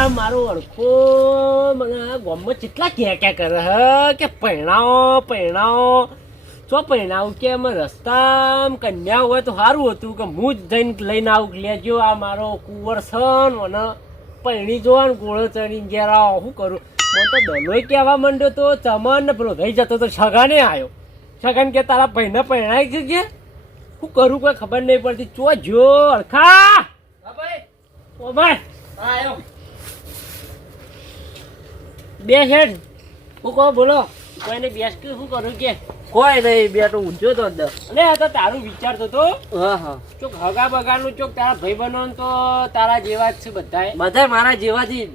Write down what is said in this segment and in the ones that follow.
આ મારો અડખો મને ગામમાં કેટલા ક્યાં ક્યાં કરે હે? કે પહેણાવો પહેણાવો તો પહેણાવું કે અમે રસ્તા કન્યા હોય તો સારું હતું કે હું જ જઈને લઈને આવું લેજો આ મારો કુંવર સન મને પહેણી જોવાનું ગોળો ચડીને ઘેર આવો શું કરું? મને તો દલોય કહેવા માંડ્યો તો ચમન ને પેલો થઈ જતો તો છગાને આવ્યો છગન કે તારા પહેણા પહેણાય છે કે? શું કરું કોઈ ખબર નહીં પડતી. ચો જો અડખા! ઓ ભાઈ. બે હેડ હું કહો બોલો. કોઈને બેસ કે શું કરું કે? કોઈ નહીં બે તો ઊંચો તો અંદર અરે આ તો તારું વિચારતો તો હા હા. ચોક હગા બગાનું ચોક તારા ભાઈ બનો તો તારા જેવા જ છે બધાય. બધા મારા જેવાથી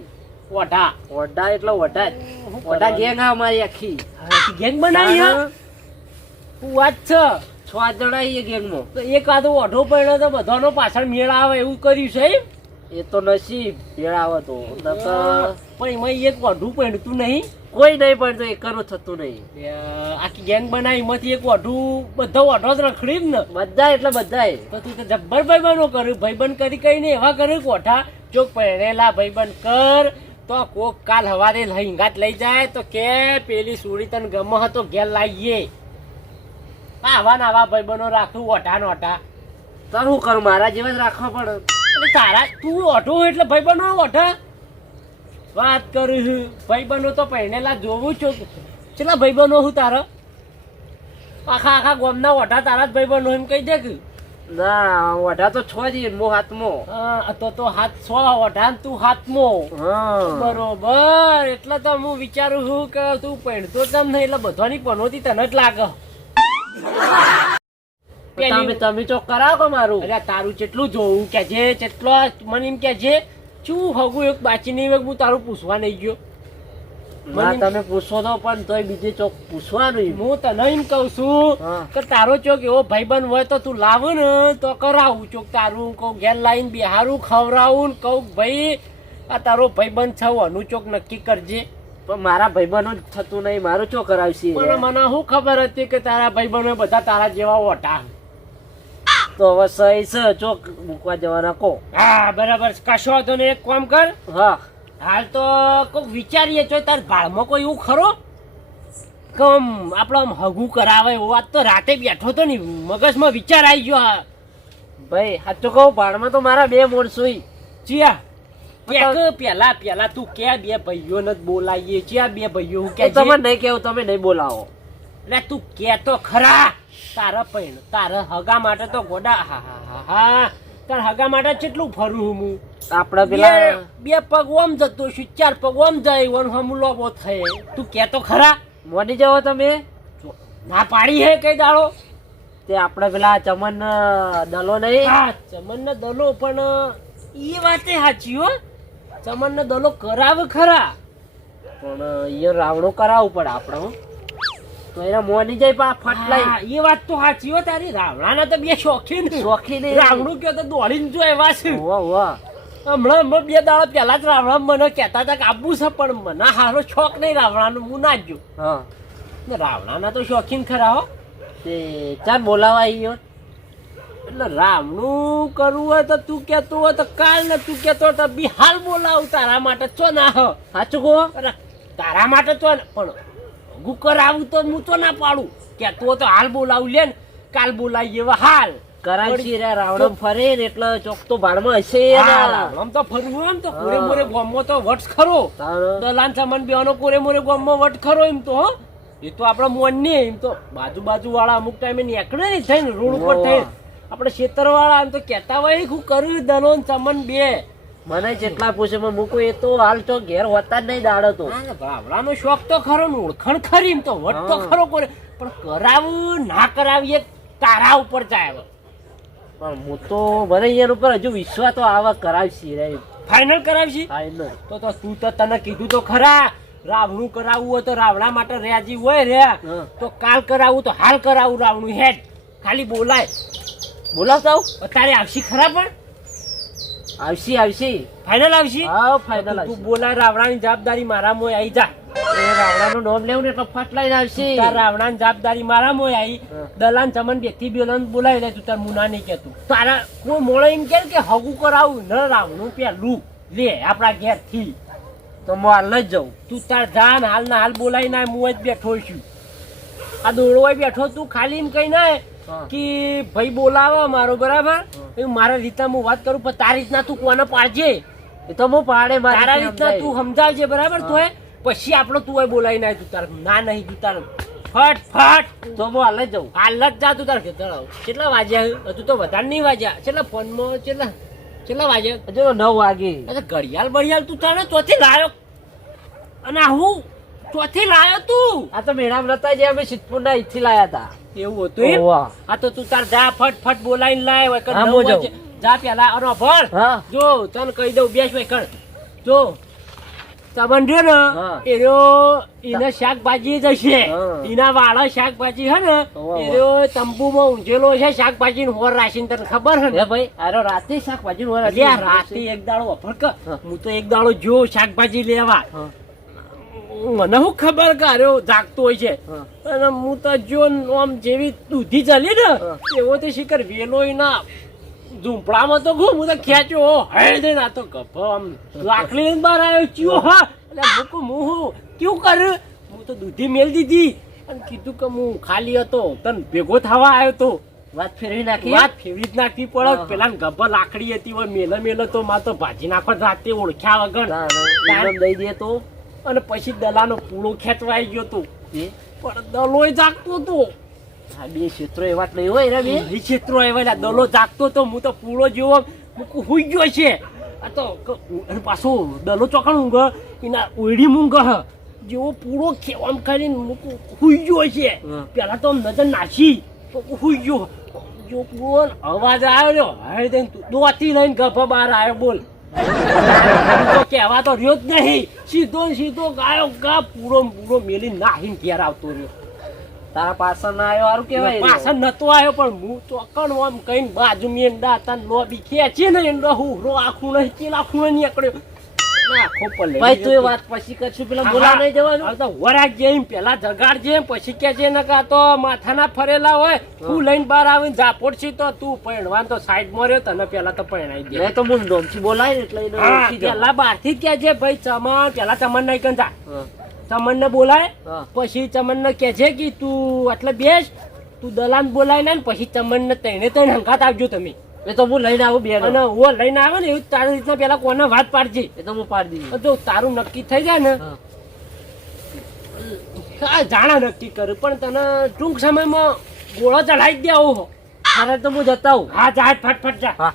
ઓઢા. ઓઢા એટલે ઓઢા જ. ઓઢા ગેંગ આ અમારી આખી. ગેંગ બનાવી હું? વાત છે. છ જણા એ ગેંગમાં. તો એક આધો ઓઢો પડ્યો તો બધાનો પાછળ મેળ આવે એવું કર્યું છે એ તો નસીબ મેળ આવે તો. નકર પણ એમાં એક ઓઢું પહેરતું નહીં. કોઈ નહીં પડતું તો કરો થતું નહીં. આખી ગેંગ બનાવી એમાંથી એક ઓઢું બધો ઓઢો જ રખડી જ ને. બધા એટલે બધા તો તું તો જબ્બર ભાઈબંધો કર્યું. ભાઈબંધ કરી કઈ નહીં એવા કર્યું કોઠા ચોક પહેરેલા ભાઈબંધ કર તો કોક કાલ હવારે હિંગાત લઈ જાય તો કે પેલી સુરી તને ગમો હતો ઘેર લાવીએ. આવા ને આવા ભાઈબંધો રાખું ઓઢા નોટા તો શું કરું? મારા જેવા જ રાખવા પડે. તારા તું ઓઢો એટલે ભાઈબંધો ઓઢા. વાત કરું છું. ભાઈબંધો તો પહેરેલા જોવું છું. કેટલા ભાઈબંધો હું તારા? આખા આખા ગામના ઓઢા તારા જ ભાઈબંધો એમ કહી દે કે. ના ઓઢા તો છો જ મો હાથમો. હા, તો તો હાથ છો ઓઢા ને તું હાથમો. બરોબર એટલે તો હું વિચારું છું કે તું પહેણતો તમ નહીં એટલે બધાની પનોતી તને જ લાગે. તમે તમે ચોક કરાવો મારું? અરે તારું જેટલું જોવું કે જે જેટલો મને એમ કે છે શું હગું એક બાચી નહીં હું તારું પૂછવા નહીં ગયો. ના તમે પૂછો તો પણ તોય બીજે ચોક પૂછવાનું હું તને એમ કહું છું કે તારો ચોક એવો ભાઈબંધ હોય તો તું લાવ ને તો કરાવું ચોક તારું કહું ઘેર લાવીને બિહારું ખવડાવું ને કહું ભાઈ આ તારો ભાઈબંધ છે અનુ ચોક નક્કી કરજે. પણ મારા ભાઈબંધો જ થતું નહીં મારું ચો કરાવશે મને શું ખબર હતી કે તારા ભાઈબંધો બધા તારા જેવા ઓટા તો હવે સહી છે ચોક મૂકવા જવાના કો હા બરાબર. કશો તો ને એક કામ કર. હા. હાલ તો કોઈક વિચારીએ છો તાર ભાળમાં કોઈ એવું ખરો? કમ આપણો આમ હગું કરાવે એવું વાત તો રાતે બેઠો તો ને મગજમાં વિચાર આવી ગયો હા ભાઈ સાચું કહું ભાડમાં તો મારા બે માણસો ઈ. ચિયા પેલા પેલા તું કે બે ભાઈઓ ને બોલાવીએ? ચિયા બે ભાઈઓ હું કે તમે નહીં કેવું તમે નહીં બોલાવો. એટલે તું કે તો ખરા. તારા પૈણ તારા હગા માટે તો ગોડા હા હા હા તાર હગા માટે કેટલું ફરું હું? આપણે આપડે પેલા બે પગ ઓમ જતો છું ચાર પગ ઓમ જાય ઓન હમ લોબો થાય. તું કે તો ખરા? મોડી જાવ તમે. ના પાડી હે કઈ દાડો? તે આપણે પેલા ચમન દલો નહીં? હા ચમન ના દલો પણ એ વાતે સાચી હો. ચમન ના દલો કરાવ ખરા. પણ એ રાવણો કરાવવું પડે આપણે હો. તો એના મોડી જાય પા ફટલાઈ લઈ. એ વાત તો સાચી હો તારી. રાવણાના તો બે શોખીન. શોખીન. રાવણું કયો તો દોડીને જો એવા છે. વાહ વાહ હમણાં હમણાં બે દાડા પહેલા જ રાવણા મને કહેતા હતા કે આબુ છે પણ મને હારો શોખ નહીં રાવણાનો હું ના જ હા. રાવણાના તો શોખીન ખરા હો. તે ચાલ બોલાવા આવી એટલે રાવણું કરવું હોય તો તું કેતો હોય તો કાલ ને તું કેતો તો બી હાલ બોલાવું તારા માટે ચો ના હો. સાચું કહો? તારા માટે ચો ને, પણ હું આવું તો હું તો ના પાડું. કે હોય તો હાલ બોલાવું લે ને કાલ બોલાવી એવા હાલ. કરાચી રે રાવણમ ફરે ને એટલે ચોક તો ભાડમાં હશે હા, તો ફરવું એમ તો. કોરે મોરે ગામમાં તો વટ ખરો. દલાન સામાન બેવાનો કોરે મોરે ગોમમાં વટ ખરો એમ તો હો. એ તો આપણા મોન ને એમ તો. બાજુ બાજુ વાળા અમુક ટાઈમે નીકળે ને થઈને રોડ ઉપર થઈ આપણે ખેતર વાળા એમ તો કહેતા હોય શું કર્યું દલો ને ચમન બે? મને જેટલા પૂછે પણ મૂકું એ તો હાલ તો ઘેર હોતા જ નહીં દાડો તો. ભાવડાનો શોખ તો ખરો ને ઓળખણ ખરી તો વટ તો ખરો કોરે. પણ કરાવું ના કરાવીએ તારા ઉપર જાય પણ હું તો મને એના ઉપર હજુ વિશ્વાસ તો આવા કરાવશી રે. ફાઇનલ કરાવશી? ફાઇનલ તો તો તું તો તને કીધું તો ખરા. રાવણું કરાવવું હોય તો રાવણા માટે રેજી હોય રે. તો કાલ કરાવું તો હાલ કરાવું રાવણું હેડ. ખાલી બોલાય. બોલાવતા આવું? અત્યારે આવશી ખરા પણ? આવશી આવશી. ફાઇનલ આવશી? હા ફાઇનલ તું બોલા રાવણાની જવાબદારી મારા મોય આવી જા. એ રાવણાનું નામ લેવું ને એટલે ફટ લઈને આવશી. રાવણાની જવાબદારી મારા મોય આવી દલાન ચમન બેથી બેલન બોલાવી લે તું તાર મુના નહીં કેતું તારા કોઈ મોળે એમ કે કે હગું કરાવું ન રાવણું પેલું. લે આપણા ઘેરથી. તો હું હાલ જ જાઉં. તું તાર જા ને હાલ ના હાલ બોલાવી ના હું જ બેઠો છું. આ દોડવા બેઠો તું ખાલી એમ કઈ ના. કે ભાઈ બોલાવો મારો બરાબર? મારા રીતના હું વાત કરું પણ તારી રીતના તું કોને પાડજે? તો હું પાડે મારી તારા રીતના તું સમજાવજે બરાબર? તો પછી આપણો તું એ બોલાવી ના તું તાર ના નહીં તું તાર ફટ ફટ. તો હું હાલ જ જાઉં. હાલ જ જા તું તાર ખેતર આવ. કેટલા વાગ્યા હજુ તો વધારે નહીં વાગ્યા. કેટલા ફોનમાં કેટલા? કેટલા વાગ્યા? હજુ નવ વાગે. ઘડિયાળ બળિયાળ તું તારે ચોથી લાયો. અને હું? ચોથી લાયો તું? આ તો મેળામ નતા જે અમે સિદ્ધપુર ના ઈથી લાયા હતા એવું હતું એમ? આ તો તું તાર જા ફટ ફટ બોલાઈને લાય હોય વાગે. જા પેલા અરે ભણ જો તને કહી દઉં બેસ ભાઈ કણ. જો તમન રહ્યો ને એ રહ્યો એને શાકભાજી જશે. એના વાળા શાકભાજી હે ને એ રહ્યો તંબુમાં ઊંઝેલો છે શાકભાજી હોર રાખીને તને ખબર હે ને? ભાઈ આરો રાતે શાકભાજી હોર અરે રાતે એક દાડો વફર કર હું. તો એક દાડો જો શાકભાજી લેવા. મને શું ખબર કાર્યો જાગતો હોય છે. અને હું તો જો આમ જેવી દૂધી ચાલી ને એવો તો શિખર વેલો ના ઝૂંપડામાં તો ઘઉં હું તો ખેંચ્યો હે દે ના તો ગભો આમ લાકડી બહાર આવ્યો ચિયો હા. એટલે મૂકું હું હું કેવું કર હું તો દૂધી મેલ દીધી. અને કીધું કે હું ખાલી હતો તને ભેગો થવા આવ્યો તો. વાત ફેરવી નાખી? વાત ફેરવી જ નાખવી પડે. પેલા ગભ લાકડી હતી હોય મેલે મેલે તો માં તો ભાજી નાખો રાતે ઓળખ્યા વગર. દઈ દે તો. અને પછી દલાનો પૂળો ખેંચવાઈ ગયો તો. પણ દલોય જાગતો તો. આ બે ક્ષેત્રો એવા નહીં હોય રે બે ક્ષેત્રો એવા દલો જાગતો તો હું તો પૂળો જેવો મૂકું હુઈ ગયો છે. આ તો પાછો દલો ચોકણ ઊંઘ એના ઓયડી હ જેવો પૂળો ખેવામ કરીને મૂકું હુઈ ગયો છે. પેલા તો આમ નજર નાખી તો હુઈ ગયો. જો પૂળો અવાજ આવ્યો ને દઈને દોતી લઈને ગભા બહાર આવ્યો બોલ. કહેવા તો રહ્યો જ નહીં. સીધો સીધો ગાયો ગા પૂરો પૂરો મેલી નાહીને ઘેર આવતો રહ્યો. તારા પાછળ ના આવ્યો સારું કેવાય પાછળ નતો આવ્યો પણ હું ચોકણ આમ કઈ બાજુ મેં એંડા હતા લોબી ખેંચી ને એંડો હું આખું નહીં ચીલા આખું નહીં નીકળ્યો. ના, ભાઈ તું એ વાત પછી કરશું પેલા બોલા નહીં જવાનું? તો વરાગ જેમ પેલા જગાડ જેમ પછી કે છે ને તો માથાના ફરેલા હોય તું લઈને બહાર આવીને ઝાપોટ છી તો તું પહેણવાન તો સાઈડમાં રહ્યો તને પેલા તો પહેણાઈ દે. તો હું ડોમથી બોલાય એટલે એને હા, ઓળખી જાઉં. પેલા બહારથી કે છે ભાઈ ચમન પેલા ચમન નહીં કંજા ચમન ને બોલાય પછી ચમન ને કે છે કે તું એટલે બેસ તું દલાન બોલાય ને પછી ચમન ને તઈને તઈને હંકાત આવજો તમે. એ તો હું લઈને આવું બે અને હું લઈને આવે ને એવું તારી રીતના પેલા કોને વાત પાડજે. એ તો હું પાડી દીધી જો તારું નક્કી થઈ જાય ને. જાણા નક્કી કર્યું પણ તને ટૂંક સમયમાં ગોળો ચઢાઈ જ આવું તારે તો હું જતા હું હા જા ફટફટ જા. હા.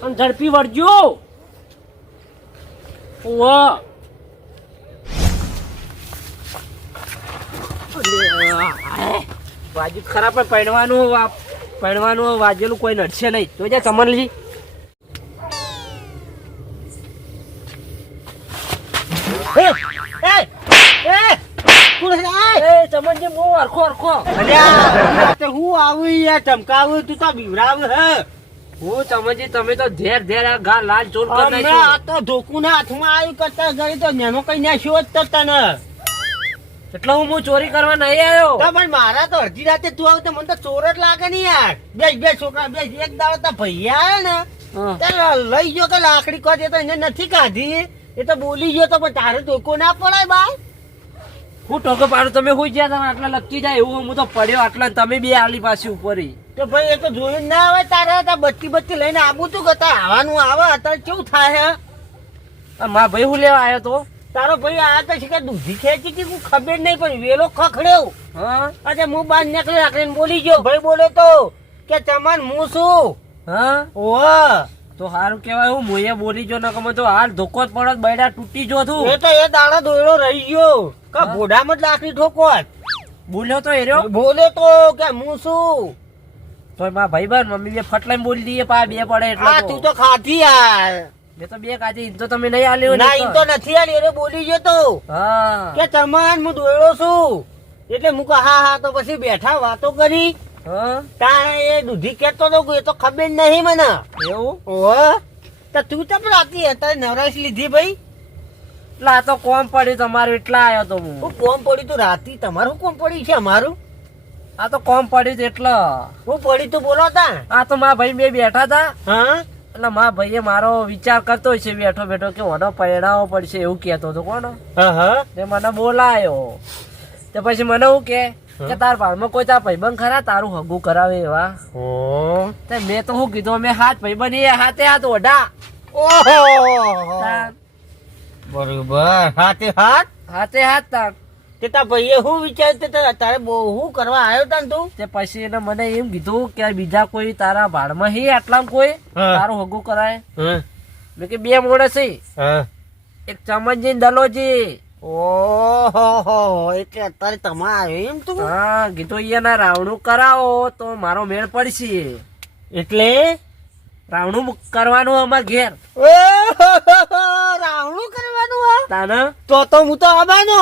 પણ ઝડપી વળજો. ઓહો બાજુ ખરા પણ પહેરવાનું પહેરવાનું વાજેલું કોઈ નડશે નહીં. તો જા ચમનજી હું આવું યાર ચમકાવું તું તો બીવરાવ હે? હું સમજી તમે તો ધેર ધેર આ ગા લાલ ચોર કરી આ. તો ધોકુના હાથમાં આવ્યું કરતા ગઈ તો નેનો કઈ નાખ્યો જ તો તને. એટલે હું ચોરી કરવા નહીં આવ્યો. પણ મારા તો અડધી રાતે તું આવ તો મને તો ચોર જ લાગે ને યાર. બે બે છોકરા બે એક દાડો તો ભૈયા ને લઈ ગયો કે લાકડી કાઢી તો એને નથી કાઢી. એ તો બોલી ગયો તો પણ તારે ટોકો ના પડાય બાય હું ટોકો પાડું તમે હું ગયા તમે આટલા લકી જાય એવું હું તો પડ્યો આટલા તમે બે આલી પાછી ઉપર. તો ભાઈ એ તો જોયું જ ના આવે તારે તા બત્તી બત્તી લઈને આવું તું કતા આવવાનું આવે અત્યારે કેવું થાય હે? આ ભાઈ હું લેવા આવ્યો તો? તારો ભાઈ આ તો કે દૂધી ખેંચી હતી હું ખબર નહીં પણ વેલો ખખડ્યો. હા? અરે હું બહાર નીકળી આકડીને બોલી ગયો. ભાઈ બોલે તો કે તમાર હું શું હા? ઓહ. તો સારું કેવાય હું મોયે બોલી જો ન તો હાલ ધોકો જ પડત બૈડા તૂટી જો તું એ તો એ દાડા દોયડો રહી ગયો. કે? ભોડામાં જ લાકડી ઠોકોત બોલ્યો તો એરો બોલે તો કે હું શું તો મારા ભાઈ બન મમ્મી બે ફટલાઈ બોલી દઈએ પા બે પડે એટલે તું. તો ખાધી યાર મેં તો બે કાજે ઈન તો તમે નહીં આલ્યો ના ઈ તો નથી આલી અરે બોલી ગયો તો. હા. કે ચમન હું દોયડો છું. એટલે હું હા હા તો પછી બેઠા વાતો કરી. હા? તાણે એ દૂધી કેતો તો એ તો ખબર નહીં મને. એવું? ઓહ. તો તું તો રાતી હતા નવરાશ લીધી ભાઈ? એટલે આ તો કોમ પડ્યું તમારું એટલા આવ્યો તો હું. કોમ પડ્યું તું રાતી? તમારું કોમ પડ્યું છે અમારું? આ તો કોમ પડ્યું એટલે. હું પડી તું બોલો તા આ તો મારા ભાઈ બે બેઠા હતા હા? એટલે મા ભાઈએ મારો વિચાર કરતો છે બેઠો બેઠો કે ઓનો પરણાવો પડશે એવું કહેતો હતો હા તે મને બોલાયો. તે પછી મને એવું કે? કે તાર ભાળમાં કોઈ તાર ભાઈબંધ ખરા? તારું હગું કરાવે એવા. તે મેં તો શું કીધું? મેં હાથ ભાઈબંધ એ હાથે હાથ ઓઢા. ઓહો! બરોબર. હાથે હાથ? હાથે હાથ તાર. તે તાર ભાઈએ શું વિચાર્યું? તે તારે- બહુ શું કરવા આવ્યો તા ને તું? તે પછી એને મને એમ કીધું કે બીજા કોઈ તારા ભાડમાં હે આટલા કોઈ. તારું હગું કરાય. હા. મેં કે બે મોડે છે. એક ચમનજી દલોજી. ઓહો એટલે અત્યારે તમે આવ્યો એમ તું? હા કીધું અહીંયાના રાવણું કરાવો તો મારો મેળ પડશે. એટલે? રાવણું કરવાનું અમાર ઘેર. રાવણું કરવાનું તાને? તો તો હું તો આવવાનો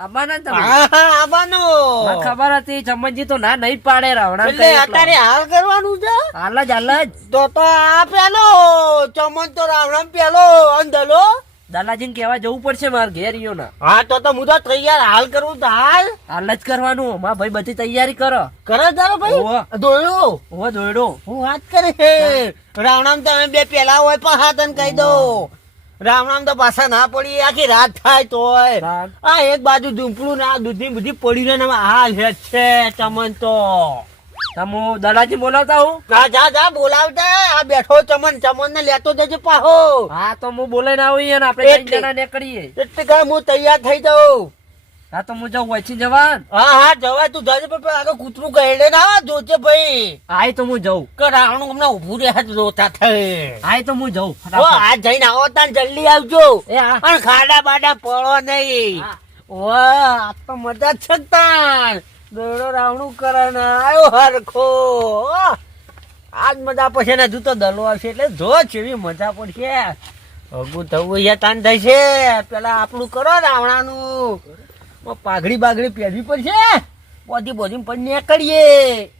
આવવાના ને તમે? હા હા આવવાનો મને ખબર હતી ચમનજી તો ના નહીં પાડે રાવણા એટલે અત્યારે હાલ કરવાનું છે? હાલ જ હાલ જ. તો તો આ પેલો ચમન તો રાવણ પેલો અંધલો. દાદાજીને કહેવા જવું પડશે મારા ઘેર ના હા તો તો હું તો તૈયાર હાલ કરું તો હાલ. હાલ જ કરવાનું. મા ભાઈ બધી તૈયારી કરો. કરો તારો ભાઈ? દોડ્યો ઓ દોયડો હું વાત કરે છે. રાવણામ તમે બે પેલા હોય પણ તને કહી દો રાવણામ તો પાછા ના પડી આખી રાત થાય તોય. રાત. આ એક બાજુ ઝૂંપડું ને દૂધની બધી પડી ને હાલ લે છે ચમન તો. તમો દાદાજી બોલાવતા હું? જા જા જા બોલાવતા આ બેઠો ચમન ચમન ને લેતો જજે પાહો હા તો હું બોલાઈને આવું ને આપણે ત્રણ જણા નીકળીએ. એટલે કે હું તૈયાર થઈ જાઉં. હા તો હું જાઉં વચ્ચે જવાન. હા હા જવા તું જજે પણ આગળ કૂતરું ગયડે ના જોજે ભાઈ. હા તો હું જાઉં. કે રાવણું હમણાં ઉભું રહે જ રોતા થઈ હા તો હું જાઉં. ઓ આ જઈને આવો તાન જલ્દી આવજો. એ હા. અને ખાડા બાડા પડો નહીં. હા. વાહ આ તો મજા છે તાન. દોડો રાવણું કરે ને આવ્યો હરખો આજ મજા પછી ને હજુ તો દલો આવશે એટલે જો એવી મજા પડશે. અગું થવું અહીંયા તાન થશે. પેલા આપણું કરો રાવણાનું. પાઘડી બાઘડી પહેરવી પડશે? બોધી બોધી પણ નીકળીએ.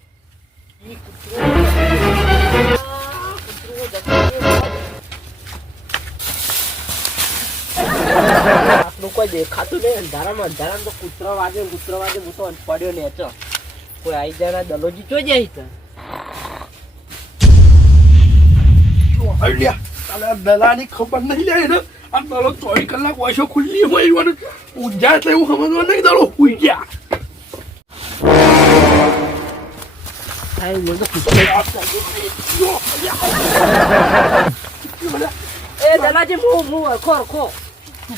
આપણું કોઈ દેખાતું નહીં. અંધારામાં અંધારામાં તો કૂતરો વાગે કૂતરો વાગે હું તો પડ્યો ને ચો કોઈ આઈ જાય દલોજી ચો જાય તો? દલાની ખબર નહીં લે આ દલો ચોવીસ કલાક વાસો ખુલ્લી હોય એવું ઉજા એટલે એવું સમજવા નહીં દલો હુઈ ગયા એ દલાજી હું હું અરખો અરખો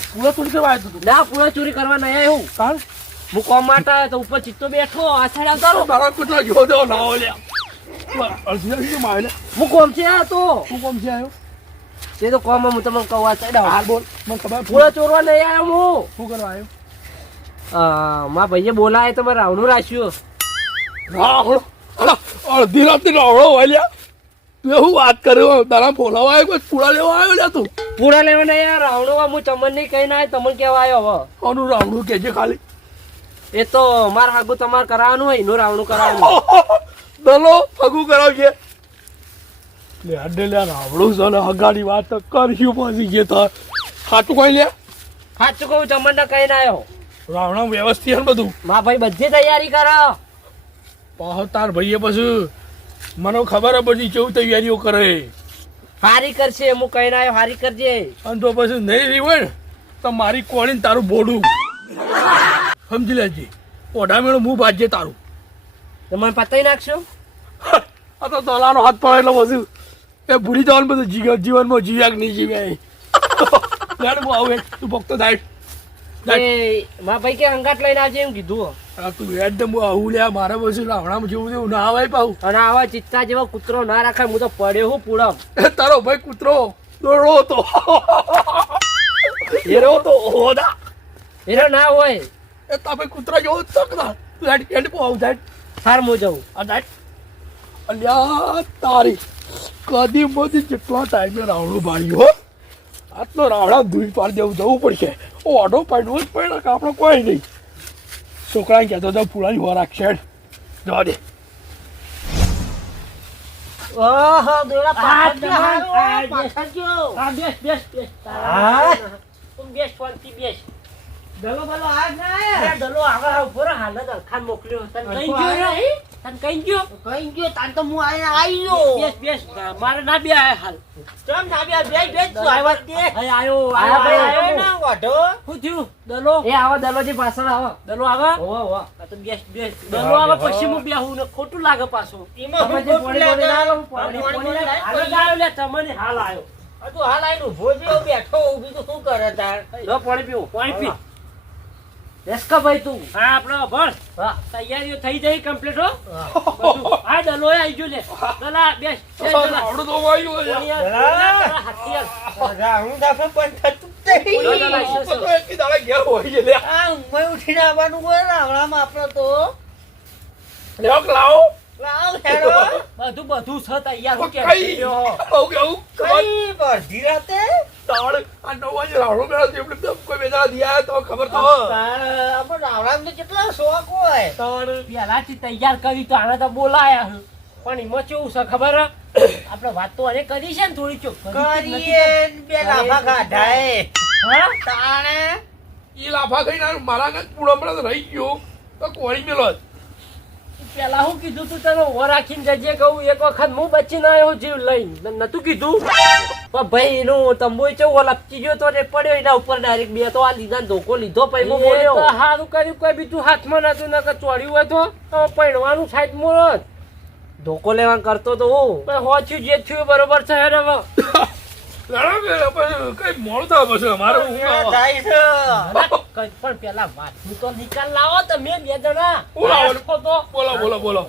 પૂરા ચોરી કરવા આવ્યું તું ના પૂરા ચોરી કરવા નહીં આવ્યો કાલ હું કોમ માટે આવ્યો તો ઉપર ચિત્તો બેઠો આ સાઈડ આવતા રહો. તારા જો દો ના ઓલ્યા અડધી અડધી માં હું કોમ છે આ તો. હું કોમ છે આવ્યો? તે તો કોમ હું તમને કહું આ સાઈડ હાલ બોલ. મને ખબર પૂરા ચોરવા નહીં આવ્યો હું. શું કરવા આવ્યો? મારા ભાઈએ બોલાય તો મારે રાવણું? રાખ્યું અડધી રાતે રાવણો વાલ્યા. તું શું વાત કર્યો તારા બોલાવા આવ્યો કોઈ પૂરા લેવા આવ્યો લે તું? પૂરા લેવા નહીં રાવણો રાવણું હું ચમન નહીં કહીને આવ્યો તમને કેવા આવ્યો હવે? આનું રાવણું કેજે ખાલી? એ તો મારા હાગું તમારે કરાવવાનું હોય એનું રાવણું કરાવવાનું દલો ફગુ કરાવશે લે અડે લે આવડું છે ને હગાડી વાત તો કરશું પછી જે તો. ખાટું કોઈ લે. ખાટું કહું તમને કઈ કહીને આવ્યો રાવણા વ્યવસ્થિત ને બધું. મા ભાઈ બધી તૈયારી કરો. પાહો તાર ભાઈએ પછી મને ખબર હે બધી કેવું તૈયારીઓ કરે. હારી કરશે હું કહીને આવ્યો હારી કરજે. અને તો પછી નહીં રહી હોય તો મારી કોળી તારું બોડું. સમજી લેજે. ઓઢા મેળો મું ભાજ્ય તારું. તમે પતાઈ નાખશો? આ તો દલાનો હાથ પડે એટલે બધું એ ભૂલી જવાનું બધું. જીવ જીવનમાં જીવ્યા કે નહીં જીવ્યા એ હું આવું તું ભક્તો થાય મા ભાઈ કે અંગાટ લઈને આવજે એમ કીધું. તું હેડ આવું લે મારે પછી રાવણામાં જેવું ના આવે પાઉં અને આવા ચિત્તા જેવા કૂતરો ના રાખાય. હું તો પડ્યો હું પૂડમ તારો ભાઈ કૂતરો દોડો હતો. એરો તો હોદા હેરો ના હોય. એ ભાઈ કૂતરા જેવો તું હેડ હેડ પો આવું થાય હાર હું જઉં. આ થાય અલ્યા તારી. કદી મોદી જેટલો ટાઈમે રાવણું ભાડ્યું હો આટલો રાવણા ધૂઈ પાડી દેવું જવું પડશે ઓઢો પાડવો જ પડે કે આપણે કોઈ નહીં છોકરાને કહેતો તો પુરાની હો રાખશે. જવા દે ઓહો આ પાછળ. હા બેસ બેસ બેસ હા? બેસ શાંતિ બેસ દલો બલો આજ ના આયા? ડલો આવ પૂરો હાલ જ અલખાન મોકલ્યો તન કઈ ગયો રે તન કઈ ગયો? કઈ ગયો? તાન તો હું આઈને આવી ગયો. બેસ બેસ મારે ના બે આયા હાલ. તમ ના બે બે બે શું આવ્યા તે હવે આયો આયો આયો. ના વાઢો. હું થયું? દલો એ આવો દલોજી પાછળ આવો. દલો આવે? ઓવો ઓવો આ તો બેસ બેસ. દલો આવે પછી હું બેહું ને ખોટું લાગે પાછું. ઈમાં હું ખોટું ના લાગે? લો, પોણી પોણી હાલ જ આવ્યો લે તમને હાલ આયો. આ તું હાલ આયો ભોજ્યો હું બેઠો ઊભી તો શું કરે તાર? લો પાણી પીવું. પાણી પી. રેસ્કા ભાઈ તું. હા આપણે ભણ તૈયારીઓ થઈ જઈ કમ્પ્લીટ હો. બધું. હા આવી ગયો લે. દલા બેસ બેસ તો પણ થતું બધું બધું છે તૈયાર કઈ કઈ તાણ. આ નવ વાગે રાવણું મેળા છે તો કોઈ દિયા તો ખબર તો આપણે તો કેટલા શોખ હોય. તાણ. પહેલાથી તૈયાર કરી તો આને તો બોલાયા પણ એમાં કેવું છે ખબર? હે? આપણે વાત તો અરે કરી છે ને થોડી ચોક. કરીએ બે લાફા કાઢાય હા? તાણે? એ લાફા ખાઈને મારા પૂળો મળે રહી ગયો. તો કોળી મેલો. પેલા હું કીધું તું તને ઓ રાખીને જજે કહું એક વખત હું બચીને આવ્યો જીવ લઈને. નતું કીધું? પણ ભાઈ એનું તંબુ ચો લપચી ગયો તો ને પડ્યો એના ઉપર ડાયરેક્ટ બે તો આ લીધા ધોકો લીધો પછી હું બોલ્યો. સારું કર્યું કોઈ બીજું હાથમાં નતું નકર ચોડ્યું હોય તો. પૈણવાનું સાઈડ મોડો ધોકો લેવા કરતો તો હું. પણ હો થયું જે થયું બરોબર છે હવે. કે કઈ મોડું થાય પછી અમારે ઊંઘ આવે. થાય છે. કઈ પણ પેલા વાતનું તો નિકાલ લાવો તમે બે જણા. હું લાવવાનું? નાસ્તો તો. બોલો બોલો બોલો.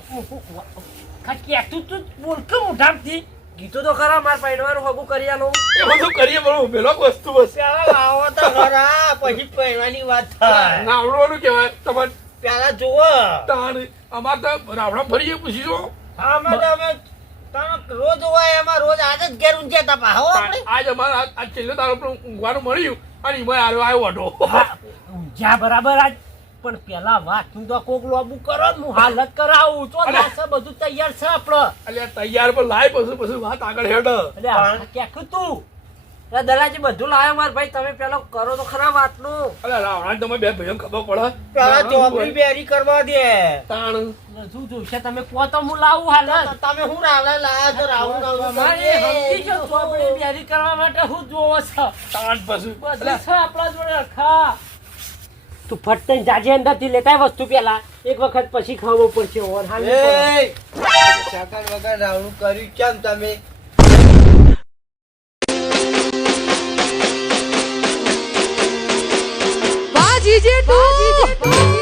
કહેતું તું બોલ કે મોઢામાંથી. કીધું તો ખરા મારે પહેરવાનું હગું કરી આલો. એ બધું કરીએ પણ પેલો વસ્તુ બસ. આવો લાવો તો ખરા પછી પહેરવાની વાત થાય. નાવડવાનું કહેવાય. તમારે પેલા જુઓ. તાણ અમારે તો રાવડા ફરીએ પૂછી જો. અમે તો અમે તમે રોજ હોય એમાં રોજ આજે જ ઘેર ઊંઘ્યા તા પાહો આપણે? આજ અમારે આજ છેલ્લો તારો પણ ઊંઘવાનું મળ્યું અને એમાં આવ્યો આવ્યો બરાબર આજ. પણ પેલા વાત તું તો કોક લોબુ કરો ને હું હાલત કરાવું. તો અરે. બધું તૈયાર છે આપડે. એટલે તૈયાર પણ લાય પછી પછી વાત આગળ હેડ એટલે આ ક્યાંક તું? દલાજી બધું લાયો માર ભાઈ. તમે પેલો કરો તો ખરા વાતનું. અલે રાવણા તમે બે ભાઈઓ ખબર પડે. પેલા ચોપડી બેરી કરવા દે. તાણ. શું જોઈશે તમે કહો તો હું લાવું હાલત તમે હું રાવણા લાયા છો? રાવણ તમારે સમજી જાઓ, ચોપડી બેરી કરવા માટે હું જોવો છો? તાણ પછી. બધું છે આપણા જોડે રખા તું ફટ જાજે અંદરથી લેતા વસ્તુ પેલા. એક વખત પછી ખાવો પડશે ઓર હાલ શાકર વગર રાવણું કર્યું કેમ તમે. 姐姐嘟姐姐嘟